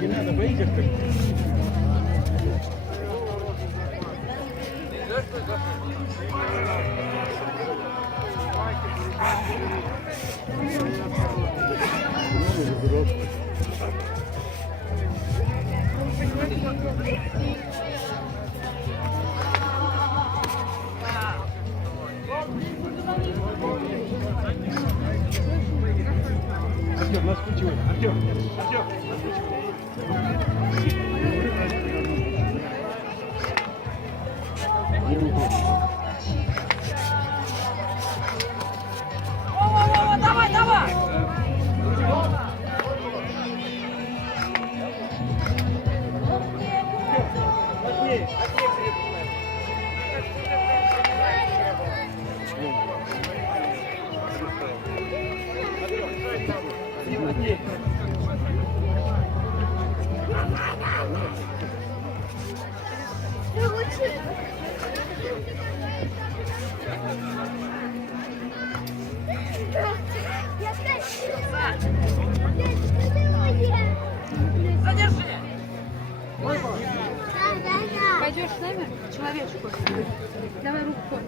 Не надо, выйдешь ты. Артем, нас включил. Артем, нас Давай, давай! Задержи! Пойдешь с нами? Человечку. Давай руку.